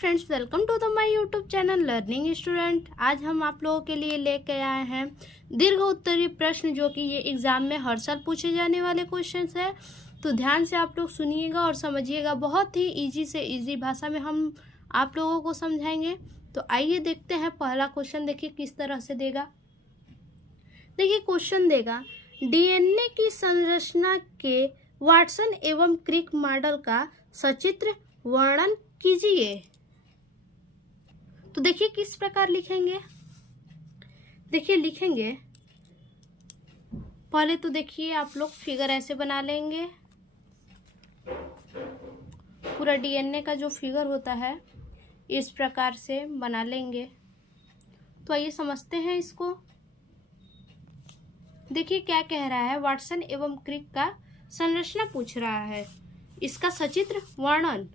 Friends, welcome to the my YouTube channel learning student. आज हम आप लोगों के लिए लेके आए हैं दीर्घ उत्तरीय प्रश्न, जो कि ये एग्जाम में हर साल पूछे जाने वाले क्वेश्चंस है। तो ध्यान से आप लोग सुनिएगा और समझिएगा। बहुत ही इजी से इजी भाषा में हम आप लोगों को समझाएंगे। तो आइए देखते हैं पहला क्वेश्चन। देखिए किस तरह से देगा। देखिए क्वेश्चन देगा, डीएनए की संरचना के वाटसन एवं क्रिक मॉडल का सचित्र वर्णन कीजिए। तो देखिए किस प्रकार लिखेंगे। देखिए लिखेंगे, पहले तो देखिए आप लोग फिगर ऐसे बना लेंगे। पूरा डीएनए का जो फिगर होता है इस प्रकार से बना लेंगे। तो आइए समझते हैं इसको। देखिए क्या कह रहा है, वाटसन एवं क्रिक का संरचना पूछ रहा है, इसका सचित्र वर्णन।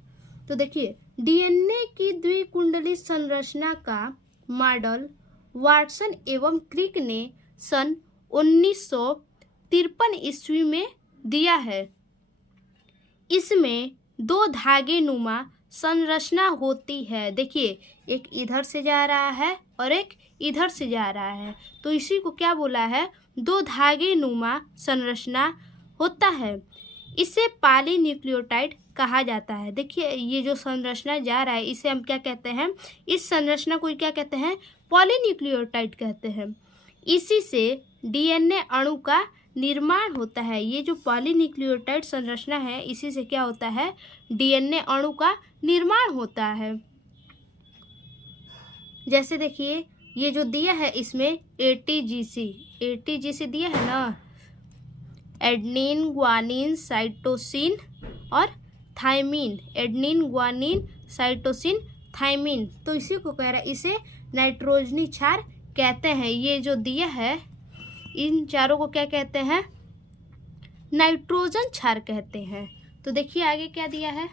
तो देखिए डीएनए की द्विकुंडली संरचना का मॉडल वाटसन एवं क्रिक ने सन 1953 ईस्वी में दिया है। इसमें दो धागे नुमा संरचना होती है। देखिए एक इधर से जा रहा है और एक इधर से जा रहा है, तो इसी को क्या बोला है, दो धागे नुमा संरचना होता है। इसे पॉलीन्यूक्लियोटाइड कहा जाता है। देखिए ये जो संरचना जा रहा है इसे हम क्या कहते हैं, इस संरचना को क्या कहते हैं, पॉलीन्यूक्लियोटाइड कहते हैं। इसी से डीएनए अणु का निर्माण होता है। ये जो पॉलीन्यूक्लियोटाइड संरचना है इसी से क्या होता है, डीएनए अणु का निर्माण होता है। जैसे देखिए ये जो दिया है इसमें एटीजीसी दिया है ना, एडेनिन, ग्वानिन, साइटोसिन और thymine. Adenine, guanine, cytosine, thymine. तो इसी को कह रहा है, इसे नाइट्रोजनी क्षार कहते हैं। ये जो दिया है इन चारों को क्या कहते हैं, नाइट्रोजन क्षार कहते हैं। तो देखिए आगे क्या दिया है।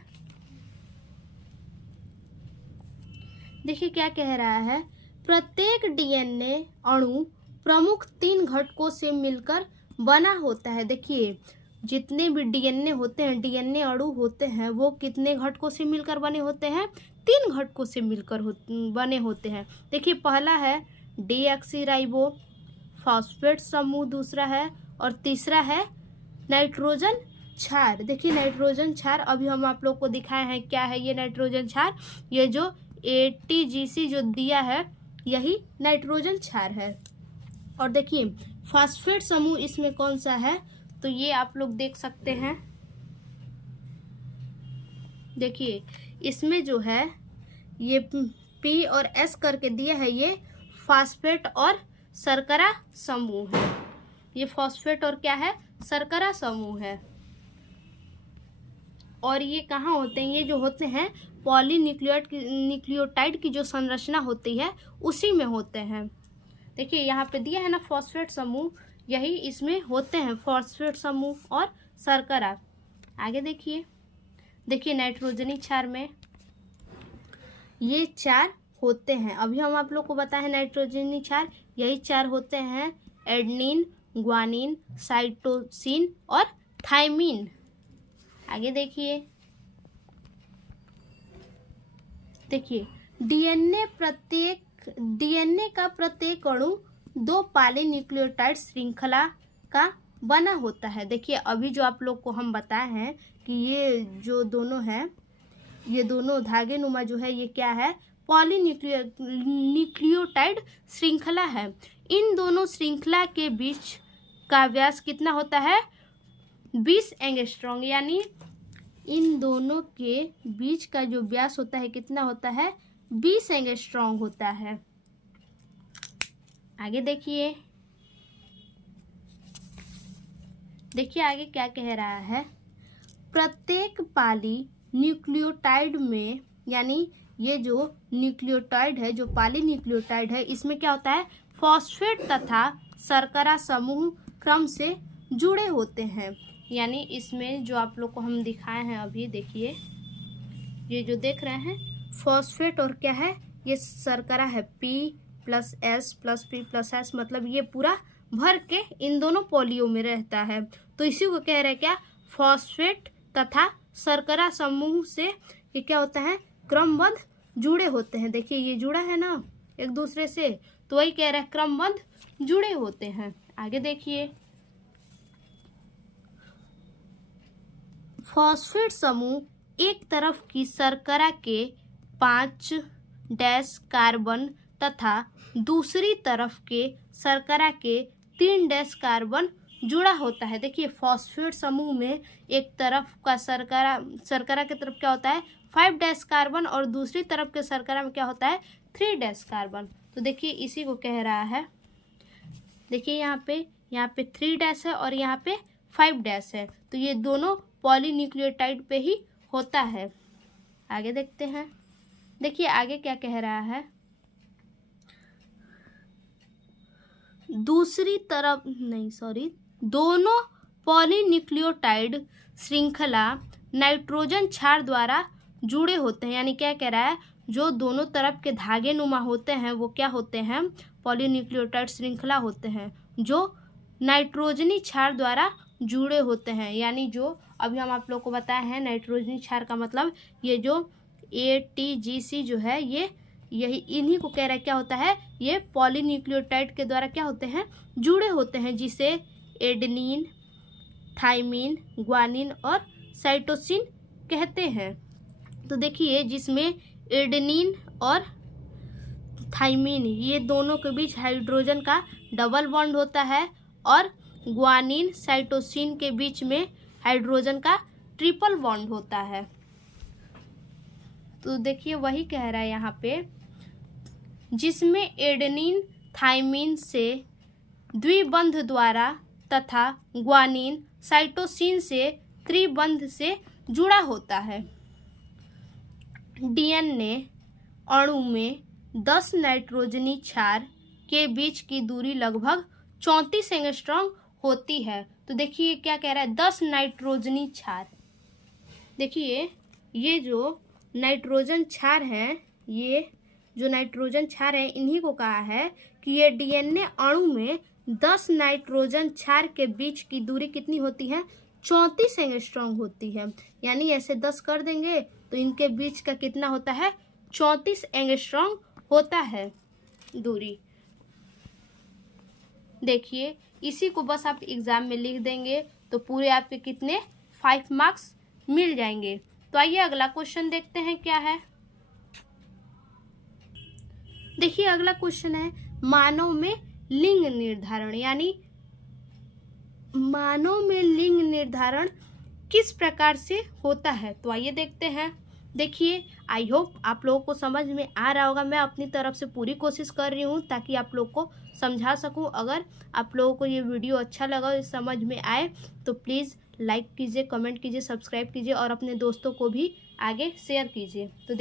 देखिए क्या कह रहा है, प्रत्येक डीएनए अणु प्रमुख 3 घटकों से मिलकर बना होता है। देखिए जितने भी डीएनए होते हैं, डीएनए अणु होते हैं, वो कितने घटकों से मिलकर बने होते हैं, 3 घटकों से मिलकर बने होते हैं। देखिए पहला है डीऑक्सीराइबो फॉस्फेट समूह, दूसरा है और तीसरा है नाइट्रोजन क्षार। देखिए नाइट्रोजन क्षार अभी हम आप लोग को दिखाए हैं क्या है ये नाइट्रोजन क्षार। ये जो एटीजीसी जो दिया है यही नाइट्रोजन क्षार है। और देखिए फॉस्फेट समूह इसमें कौन सा है, तो ये आप लोग देख सकते हैं। देखिए इसमें जो है ये पी और एस करके दिया है, ये फॉस्फेट और शर्करा समूह है। ये फॉस्फेट और क्या है, शर्करा समूह है। और ये कहाँ होते हैं, ये जो होते हैं पॉलीन्यूक्लियोटाइड की जो संरचना होती है उसी में होते हैं। देखिए यहाँ पे दिया है ना फॉस्फेट समूह, यही इसमें होते हैं, फॉस्फेट समूह और शर्करा। आगे देखिए नाइट्रोजनी क्षार में ये 4 होते हैं। अभी हम आप लोग को बताए नाइट्रोजनी क्षार यही 4 होते हैं, एडेनिन, ग्वानिन, साइटोसिन और थायमिन। आगे देखिए डीएनए का प्रत्येक अणु 2 पॉलीन्यूक्लियोटाइड श्रृंखला का बना होता है। देखिए अभी जो आप लोग को हम बताए हैं कि ये जो दोनों है, ये दोनों धागे नुमा जो है ये क्या है, पॉलीन्यूक्लियोटाइड श्रृंखला है। इन दोनों श्रृंखला के बीच का व्यास कितना होता है, 20 एंगस्ट्रॉम। यानी इन दोनों के बीच का जो व्यास होता है कितना होता है, 20 एंगस्ट्रॉम होता है। आगे देखिए आगे क्या कह रहा है, प्रत्येक पॉलीन्यूक्लियोटाइड में, यानी ये जो न्यूक्लियोटाइड है, जो पॉलीन्यूक्लियोटाइड है, इसमें क्या होता है, फॉस्फेट तथा शर्करा समूह क्रम से जुड़े होते हैं। यानी इसमें जो आप लोग को हम दिखाए हैं अभी, देखिए ये जो देख रहे हैं फॉस्फेट और क्या है, ये शर्करा है, P+S+P+S, मतलब ये पूरा भर के इन दोनों पॉलियों में रहता है। तो इसी को कह रहे हैं क्या, फॉस्फेट तथा शर्करा समूह से ये क्या होता है, क्रमबद्ध जुड़े होते हैं। देखिए ये जुड़ा है ना एक दूसरे से, तो वही कह रहा है क्रमबद्ध जुड़े होते हैं। आगे देखिए, फॉस्फेट समूह एक तरफ की शर्करा के 5 डैश कार्बन तथा दूसरी तरफ के शर्करा के 3 डैश कार्बन जुड़ा होता है। देखिए फॉस्फेट समूह में एक तरफ का शर्करा की तरफ क्या होता है 5 डैश कार्बन और दूसरी तरफ के शर्करा में क्या होता है 3 डैश कार्बन। तो देखिए इसी को कह रहा है, देखिए यहाँ पे 3 डैश है और यहाँ पे 5 डैश है, तो ये दोनों पॉलीन्यूक्लियोटाइड पे ही होता है। आगे देखते हैं, देखिए आगे क्या कह रहा है, दोनों पॉलीन्यूक्लियोटाइड श्रृंखला नाइट्रोजन क्षार द्वारा जुड़े होते हैं। यानी क्या कह रहा है, जो दोनों तरफ के धागे नुमा होते हैं वो क्या होते हैं, पॉलीन्यूक्लियोटाइड श्रृंखला होते हैं जो नाइट्रोजनी क्षार द्वारा जुड़े होते हैं। यानी जो अभी हम आप लोग को बताए हैं नाइट्रोजनी क्षार का मतलब ये जो ATGC जो है ये यही इन्हीं को कह रहा है क्या होता है, ये पॉलीन्यूक्लियोटाइड के द्वारा क्या होते हैं जुड़े होते हैं, जिसे एडेनिन, थाइमिन, ग्वानिन और साइटोसिन कहते हैं। तो देखिए जिसमें एडेनिन और थाइमिन ये दोनों के बीच हाइड्रोजन का डबल बॉन्ड होता है और ग्वानिन साइटोसिन के बीच में हाइड्रोजन का ट्रिपल बॉन्ड होता है। तो देखिए वही कह रहा है यहाँ पे, जिसमें एडेनिन थाइमिन से द्विबंध द्वारा तथा ग्वानिन साइटोसिन से त्रिबंध से जुड़ा होता है। DNA अणु में 10 नाइट्रोजनी क्षार के बीच की दूरी लगभग 34 एंगस्ट्रॉम होती है। तो देखिए क्या कह रहा है 10 नाइट्रोजनी क्षार। देखिए ये जो नाइट्रोजन क्षार है, ये जो नाइट्रोजन क्षार है इन्हीं को कहा है कि ये DNA अणु में 10 नाइट्रोजन क्षार के बीच की दूरी कितनी होती है 34 एंगस्ट्रॉम होती है। यानी ऐसे 10 कर देंगे तो इनके बीच का कितना होता है 34 एंगस्ट्रॉम होता है दूरी। देखिए इसी को बस आप एग्जाम में लिख देंगे तो पूरे आपके कितने 5 मार्क्स मिल जाएंगे। तो आइए अगला क्वेश्चन देखते हैं क्या है। देखिए अगला क्वेश्चन है मानव में लिंग निर्धारण, यानी मानव में लिंग निर्धारण किस प्रकार से होता है। तो आइए देखते हैं। देखिए आई होप आप लोगों को समझ में आ रहा होगा। मैं अपनी तरफ से पूरी कोशिश कर रही हूँ ताकि आप लोग को समझा सकूँ। अगर आप लोगों को ये वीडियो अच्छा लगा, समझ में आए तो प्लीज़ लाइक कीजिए, कमेंट कीजिए, सब्सक्राइब कीजिए और अपने दोस्तों को भी आगे शेयर कीजिए। तो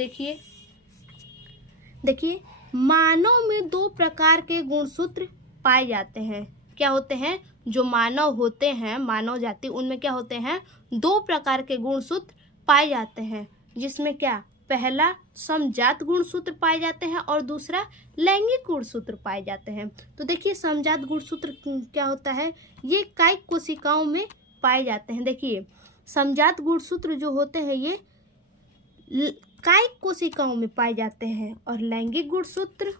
देखिए मानव में 2 प्रकार के गुणसूत्र पाए जाते हैं। क्या होते हैं, जो मानव होते हैं, मानव जाति, उनमें क्या होते हैं 2 प्रकार के गुणसूत्र पाए जाते हैं, जिसमें क्या पहला समजात गुणसूत्र पाए जाते हैं और दूसरा लैंगिक गुणसूत्र पाए जाते हैं। तो देखिए समजात गुणसूत्र क्या होता है, ये कायिक कोशिकाओं में पाए जाते हैं। देखिए समजात गुणसूत्र जो होते हैं ये कायिक कोशिकाओं में पाए जाते हैं और लैंगिक गुणसूत्र,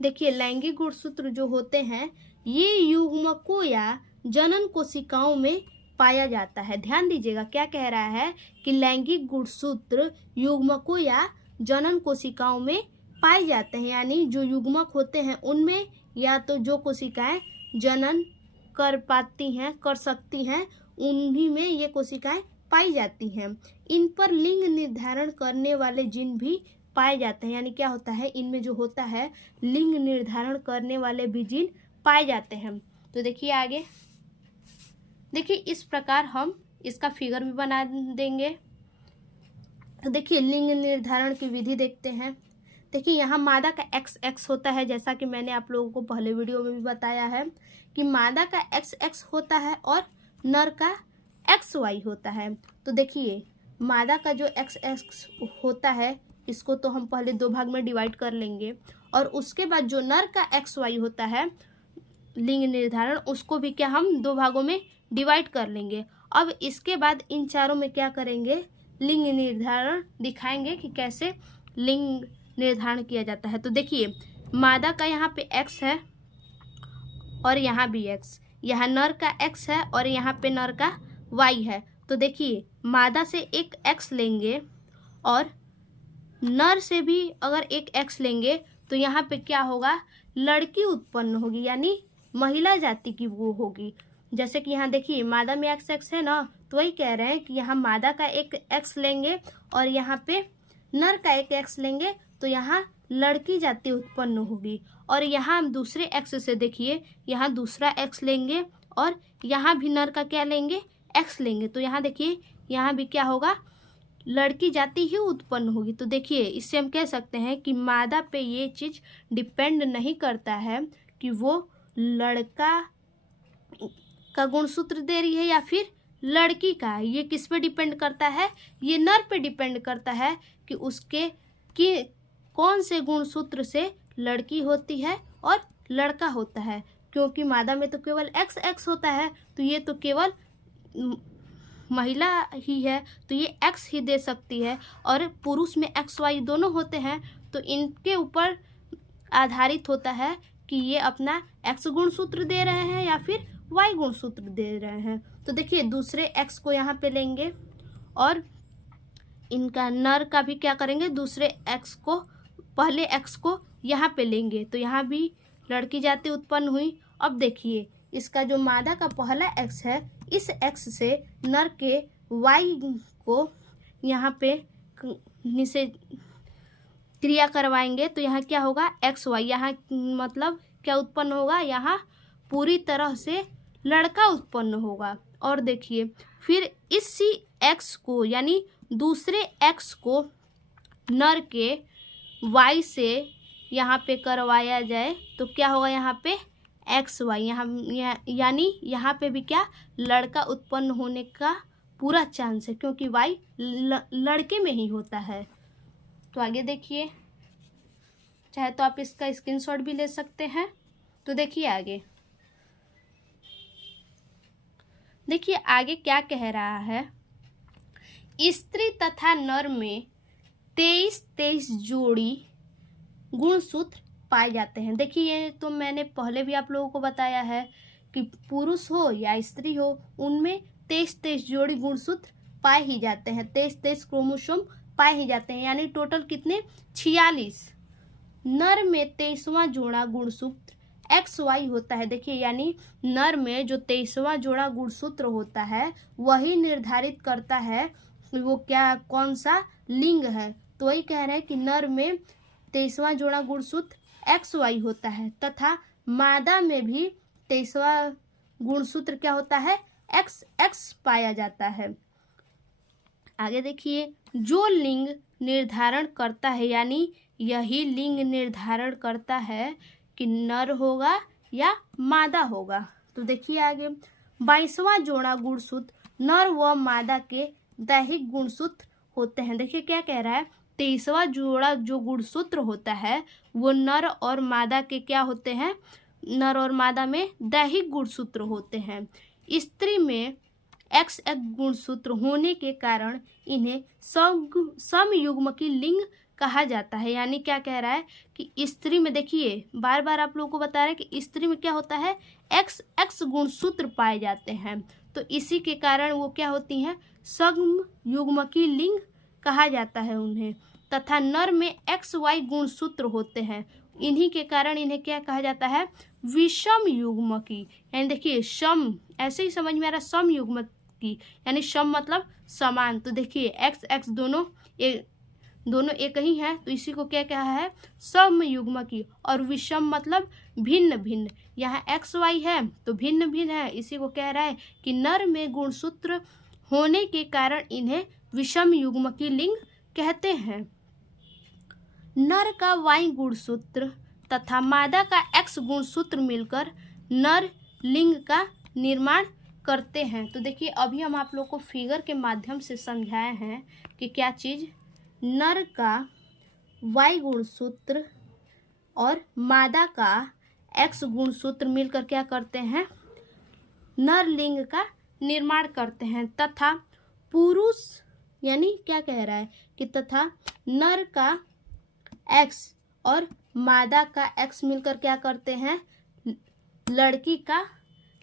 देखिए लैंगिक गुणसूत्र जो होते हैं ये युग्मकों या जनन कोशिकाओं में पाया जाता है। ध्यान दीजिएगा क्या कह रहा है कि लैंगिक गुणसूत्र युग्मकों या जनन कोशिकाओं में पाए जाते हैं। यानी जो युग्मक होते हैं उनमें या तो जो कोशिकाएं जनन कर सकती हैं उन्हीं में ये कोशिकाएं पाई जाती हैं। इन पर लिंग निर्धारण करने वाले जीन भी पाए जाते हैं। यानी क्या होता है, इनमें जो होता है लिंग निर्धारण करने वाले भी जीन पाए जाते हैं। तो देखिए आगे, देखिए इस प्रकार हम इसका फिगर भी बना देंगे। तो देखिए लिंग निर्धारण की विधि देखते हैं। देखिए यहाँ मादा का XX होता है, जैसा कि मैंने आप लोगों को पहले वीडियो में भी बताया है कि मादा का XX होता है और नर का XY होता है। तो देखिए मादा का जो XX होता है इसको तो हम पहले 2 भाग में डिवाइड कर लेंगे और उसके बाद जो नर का XY होता है लिंग निर्धारण, उसको भी क्या हम 2 भागों में डिवाइड कर लेंगे। अब इसके बाद इन चारों में क्या करेंगे, लिंग निर्धारण दिखाएंगे कि कैसे लिंग निर्धारण किया जाता है। तो देखिए मादा का यहाँ पे x है और यहाँ भी x, यहाँ नर का x है और यहाँ पे नर का y है। तो देखिए मादा से एक x लेंगे और नर से भी अगर एक x लेंगे तो यहाँ पे क्या होगा, लड़की उत्पन्न होगी, यानी महिला जाति की वो होगी। जैसे कि यहाँ देखिए मादा में x है ना, तो वही कह रहे हैं कि यहाँ मादा का एक x लेंगे और यहाँ पे नर का एक x लेंगे तो यहाँ लड़की जाति उत्पन्न होगी। और यहाँ हम दूसरे x से देखिए यहाँ दूसरा x लेंगे और यहाँ भी नर का क्या लेंगे, x लेंगे, तो यहाँ देखिए यहाँ भी क्या होगा, लड़की जाति ही उत्पन्न होगी। तो देखिए इससे हम कह सकते हैं कि मादा पे ये चीज़ डिपेंड नहीं करता है कि वो लड़का का गुणसूत्र दे रही है या फिर लड़की का, ये किस पे डिपेंड करता है, ये नर पे डिपेंड करता है कि उसके कि कौन से गुणसूत्र से लड़की होती है और लड़का होता है। क्योंकि मादा में तो केवल XX होता है, तो ये तो केवल महिला ही है तो ये X ही दे सकती है, और पुरुष में XY दोनों होते हैं तो इनके ऊपर आधारित होता है कि ये अपना X गुणसूत्र दे रहे हैं या फिर Y गुणसूत्र दे रहे हैं। तो देखिए दूसरे X को यहाँ पे लेंगे और इनका नर का भी क्या करेंगे, दूसरे X को, पहले X को यहाँ पे लेंगे तो यहाँ भी लड़की जाति उत्पन्न हुई। अब देखिए इसका जो मादा का पहला X है, इस X से नर के Y को यहाँ पे से क्रिया करवाएंगे तो यहाँ क्या होगा, XY, यहाँ मतलब क्या उत्पन्न होगा, यहाँ पूरी तरह से लड़का उत्पन्न होगा। और देखिए फिर इसी X को यानी दूसरे X को नर के Y से यहाँ पे करवाया जाए तो क्या होगा, यहाँ पे XY, यानी यहाँ पे भी क्या, लड़का उत्पन्न होने का पूरा चांस है क्योंकि Y लड़के में ही होता है। तो आगे देखिए, चाहे तो आप इसका स्क्रीनशॉट भी ले सकते हैं। तो देखिए आगे, देखिए आगे क्या कह रहा है, स्त्री तथा नर में 23 जोड़ी गुणसूत्र पाए जाते हैं। देखिए ये तो मैंने पहले भी आप लोगों को बताया है कि पुरुष हो या स्त्री हो उनमें 23 जोड़ी गुणसूत्र पाए ही जाते हैं, 23 क्रोमोसोम पाए ही जाते हैं, यानी टोटल कितने, 46। नर में 23वां जोड़ा गुणसूत्र XY होता है। देखिए यानी नर में जो 23वां जोड़ा गुणसूत्र होता है वही निर्धारित करता है वो क्या, कौन सा लिंग है। तो वही कह रहे हैं कि नर में 23वां जोड़ा गुणसूत्र XY होता है तथा मादा में भी 23वां गुणसूत्र क्या होता है, XX पाया जाता है। आगे देखिए, जो लिंग निर्धारण करता है, यानी यही लिंग निर्धारण करता है कि नर होगा या मादा होगा। तो देखिए आगे, 22वां जोड़ा गुणसूत्र नर व मादा के दैहिक गुणसूत्र होते हैं। देखिए क्या कह रहा है, 23वां जोड़ा जो गुणसूत्र होता है वो नर और मादा के क्या होते हैं, नर और मादा में दैहिक गुणसूत्र होते हैं। स्त्री में XX गुणसूत्र होने के कारण इन्हें समयुग्मकी लिंग कहा जाता है। यानी क्या कह रहा है कि स्त्री में, देखिए बार बार आप लोगों को बता रहे हैं कि स्त्री में क्या होता है, XX गुणसूत्र पाए जाते हैं, तो इसी के कारण वो क्या होती हैं, समयुग्मकी लिंग कहा जाता है उन्हें। तथा नर में XY गुणसूत्र होते हैं, इन्हीं के कारण इन्हें क्या कहा जाता है, विषम युग्मकी। यानी देखिए सम, ऐसे ही समझ में आ रहा, सम युग्मकी यानी सम मतलब समान। तो देखिए XX दोनों एक ही हैं तो इसी को क्या कहा है, सम युग्मकी। और विषम मतलब भिन्न भिन्न, यहाँ XY है तो भिन्न भिन्न है, इसी को कह रहा है कि नर में गुणसूत्र होने के कारण इन्हें विषम युग्मकी लिंग कहते हैं। नर का Y गुणसूत्र तथा मादा का X गुणसूत्र मिलकर नर लिंग का निर्माण करते हैं। तो देखिए अभी हम आप लोग को फिगर के माध्यम से समझाए हैं कि क्या चीज़, नर का Y गुणसूत्र और मादा का X गुणसूत्र मिलकर क्या करते हैं, नर लिंग का निर्माण करते हैं। तथा पुरुष यानी क्या कह रहा है कि तथा नर का एक्स और मादा का एक्स मिलकर क्या करते हैं, लड़की का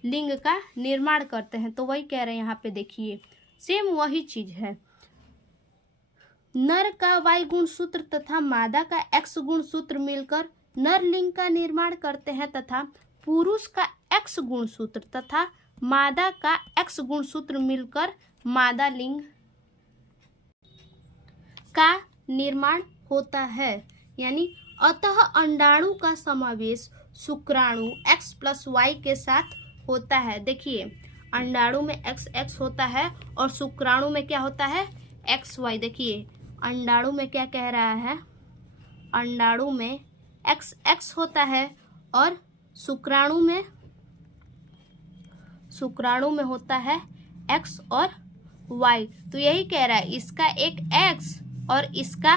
लिंग का निर्माण करते हैं। तो वही कह रहे हैं यहाँ पे, देखिए सेम वही चीज है। नर का वाई गुणसूत्र तथा मादा का एक्स गुणसूत्र मिलकर नर लिंग का निर्माण करते हैं तथा पुरुष का एक्स गुणसूत्र तथा मादा का एक्स गुणसूत्र मिलकर मादा लिंग का निर्माण होता है। यानी अतः अंडाणु का समावेश शुक्राणु x प्लस वाई के साथ होता है। देखिए अंडाणु में x x होता है और शुक्राणु में क्या होता है, एक्स वाई। देखिए अंडाणु में क्या कह रहा है, अंडाणु में एक्स एक्स होता है और शुक्राणु में होता है एक्स और वाई। तो यही कह रहा है, इसका एक एक्स और इसका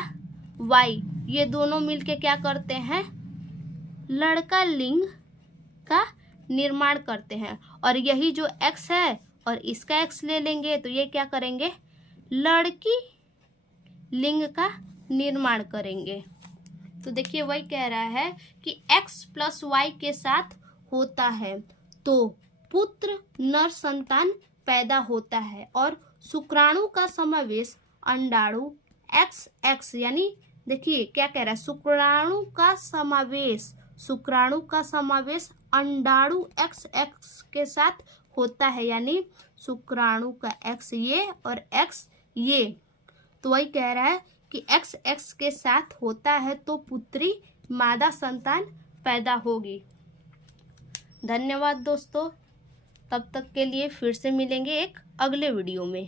वाई, ये दोनों मिलके क्या करते हैं, लड़का लिंग का निर्माण करते हैं। और यही जो एक्स है और इसका एक्स ले लेंगे तो ये क्या करेंगे, लड़की लिंग का निर्माण करेंगे। तो देखिए वही कह रहा है कि x प्लस वाई के साथ होता है तो पुत्र नर संतान पैदा होता है और शुक्राणु का समावेश अंडाणु एक्स एक्स, यानी देखिए क्या कह रहा है, शुक्राणु का समावेश अंडाणु एक्स एक्स के साथ होता है। यानी शुक्राणु का एक्स ये और एक्स ये। तो वही कह रहा है कि एक्स एक्स के साथ होता है तो पुत्री मादा संतान पैदा होगी। धन्यवाद दोस्तों, तब तक के लिए फिर से मिलेंगे एक अगले वीडियो में।